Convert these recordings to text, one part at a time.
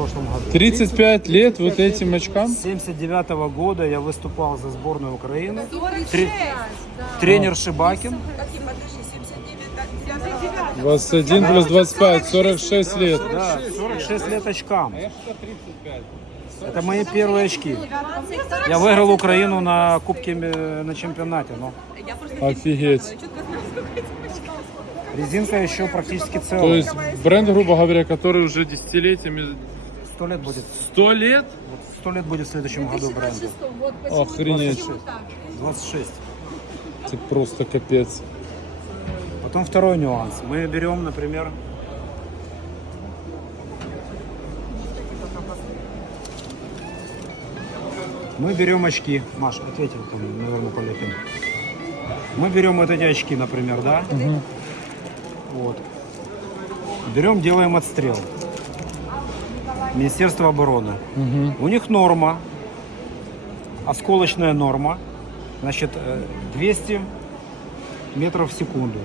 прошлом году. 35 лет вот этим очкам? С 79 года я выступал за сборную Украины. Тре- Тренер Шибакин. 21 плюс 25, 46 лет. Да, 46 лет очкам. Это мои первые очки. Я выиграл Украину на кубке э, на чемпионате. Но Офигеть. резинка еще практически То целая. есть бренд, грубо говоря, который уже десятилетиями... Сто лет будет. 100 лет? Сто лет будет в следующем году бренду. Охренеть. 26. Это просто капец. Потом второй нюанс. Мы берем, например, мы берем очки. Маша, ответил там, наверное, полетим. Мы берем вот эти очки, например, да? Вот. Берем, делаем отстрел. Министерство обороны. У них норма, осколочная норма, значит, э, 200 метров в секунду.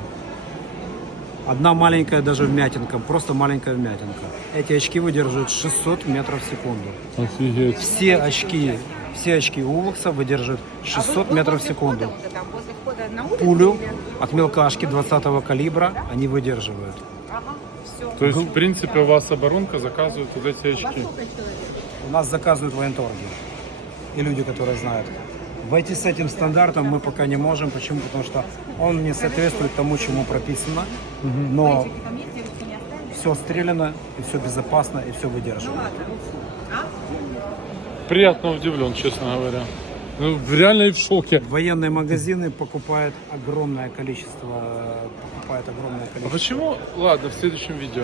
Одна маленькая даже вмятинка, просто маленькая вмятинка. Эти очки выдерживают 600 метров в секунду. Офигеть. Все очки, все очки Увокса выдерживают 600 метров в секунду. Пулю от мелкашки 20 калибра они выдерживают. То есть, в принципе, у вас оборонка заказывает вот эти очки. У нас заказывают военторги и люди, которые знают. Войти с этим стандартом мы пока не можем. Почему? Потому что он не соответствует тому, чему прописано. Но все стреляно, и все безопасно, и все выдерживает. Приятно удивлен, честно говоря. Ну, реально и в шоке. Военные магазины покупают огромное количество, покупают огромное А количество. почему? Ладно, в следующем видео.